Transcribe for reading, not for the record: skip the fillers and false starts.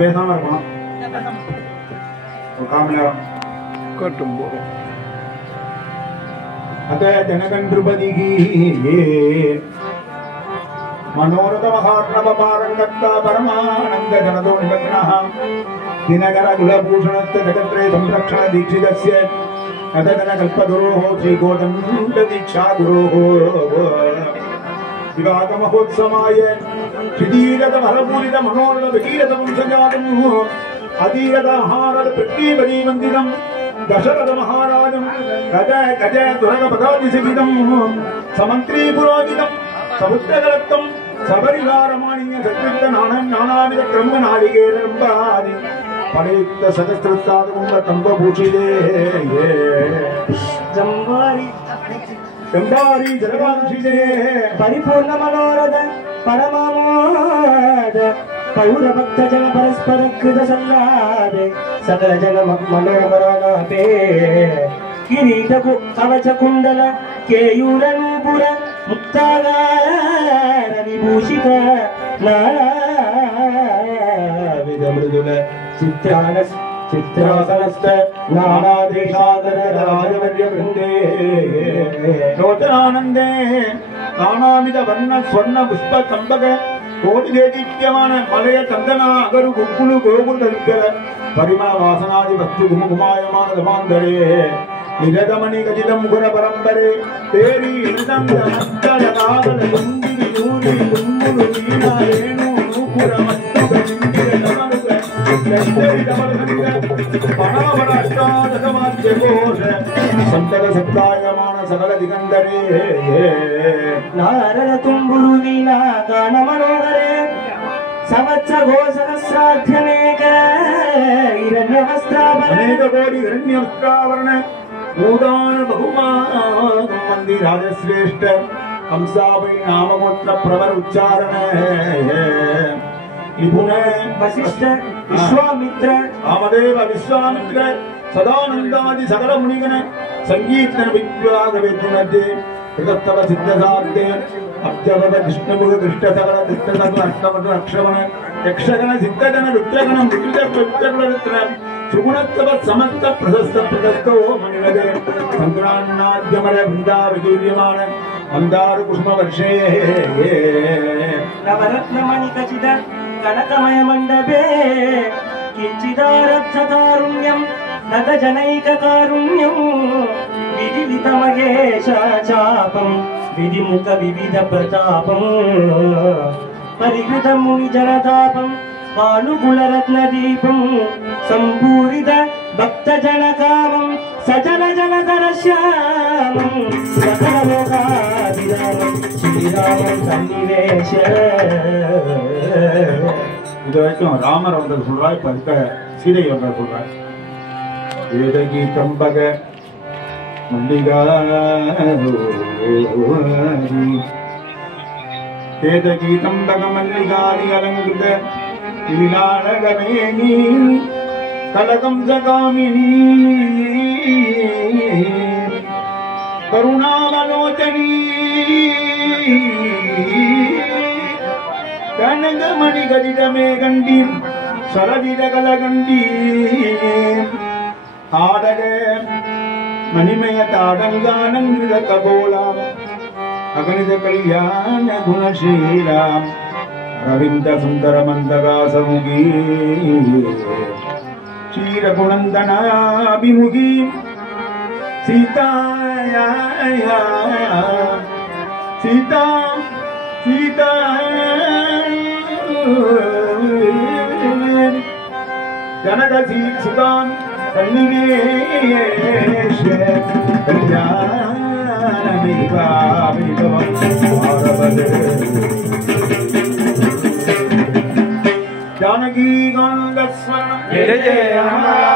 பேசாம இருக்கணும் ஒரு காம நேரம் கட்டும் போதும். அத ஜனகந்திருபதிகி मनोरथ महार्णव पारंगता परमानंद जनदो निमग्नः दिनकर कुलभूषणस्य जगत्रे संरक्षण दीक्षितस्य अदन कल्पगुरोः श्रीगोदण्ड दीक्षा गुरोः विवाह महोत्सवाय श्रीधीरत भरपूरित मनोरथ भगीरथ वंशजातम् अधीरत महारथ पृथ्वीपति वन्दितम् दशरथ महाराजम् गज गज दुर्ग पदादिसहितम् समन्त्री पुरोहितम् समुद्रगलत्तम् सबरिगारमाणीय सत्कृत नानाविध क्रम नारिकेरम्बादि पलयुक्त सहस्रसाधकुंभ तम्बभूषिते जम्बारी जलवांशिते परिपूर्ण मनोरथ परमामोद पौर भक्त जन परस्पर कृत सल्लादे सकल जन मनोहरानाते किरीट कवच कुंडल केयूर नूपुर मुक्तागार विभूषित नानाविध मृदुल चित्रासनस्थ नानादेशागर राजवर्य वृंदे लोचनानंदे नानाविध वर्ण स्वर्ण पुष्प संभग कोटि देदीप्यमान मलय चंदना अगरु गुक्कुलु गोकुल दर्गल परिमल वासनादि वस्तु घुमघुमायमान धमांतरे निरदमणि गजितम गुण परंपरे तेरी हृदंगल कावल कुंडी दूरी कुंबुलु वीणा रेणु नूपुर मत्तुग निंदिर नमनुग लष्करी डबल हरिग परावर अष्टादशमाद्य घोष संतर सत्तायमान सकल दिगंधरे नारद तुम्बुरु वीणा गान मनोहरे सवत्स घो सहस्राध्यनेक हिरण्य वस्त्राभरण अनेक कोटि हिरण्य वस्त्राभरण मूदान बहुमान मंदिर राजश्रेष्ठ हंसावै नामगोत्र प्रवर उच्चारण निपुण वशिष्ठ विश्वामित्र वामदेव विश्वामित्र सदानंदादि सकल मुनिगण संगीत विद्वाग वेद्युनते प्रदत्तव सिद्धसार्थे अब्जवद कृष्णमुख कृष्ण सकल कृष्ण सकल अष्टमद अक्षमण यक्षगण सिद्धगण रुद्रगण मृगुलरुद्र सुगुणत्व समस्त प्रशस्त प्रदत्तो मणिनगे संक्रान्नाद्यमर वृंदावकीर्यमान मंदार पुष्प वर्षे नवरत्न मणिकचित कनकमय मंडपे किंचिदारब्ध कारुण्यं नग जनैक कारुण्यं विदिलित महेश चापं विधिमुख विविध प्रतापं परिहृत मुनि जनतापं पानुकुलरत्न दीपं संपूरित भक्त जनकामं सजन जनधर श्यामं सकल लोकाभिरामं श्रीरामं सन्निवेश இது வரைக்கும் ராமர் வந்தது சொல்றாய், இப்ப இருக்க சீதை வந்தது சொல்றாய். வேதகி தம்பக மல்லிகா வேதகி தம்பக மல்லிகாதி அலங்கிருத விலாளகமேனி கலகம் ஜகாமினி கருணாமலோச்சனி கனகமணி கதிதமே கண்டி சரதித கலகண்டி ஆடக மணிமய தாடங்கானங்கிருத கபோலாம் அகணித கல்யாண குணசீலாம் ரவிந்த சுந்தர மந்தகாசமுகி क्षीरगुणन्दनाभिमुखी सीताया सीता सीता जनकसी सुतान् सन्निवेश कल्याणमेवाभिगमं जानकी गंगस्मरण जय जय राम।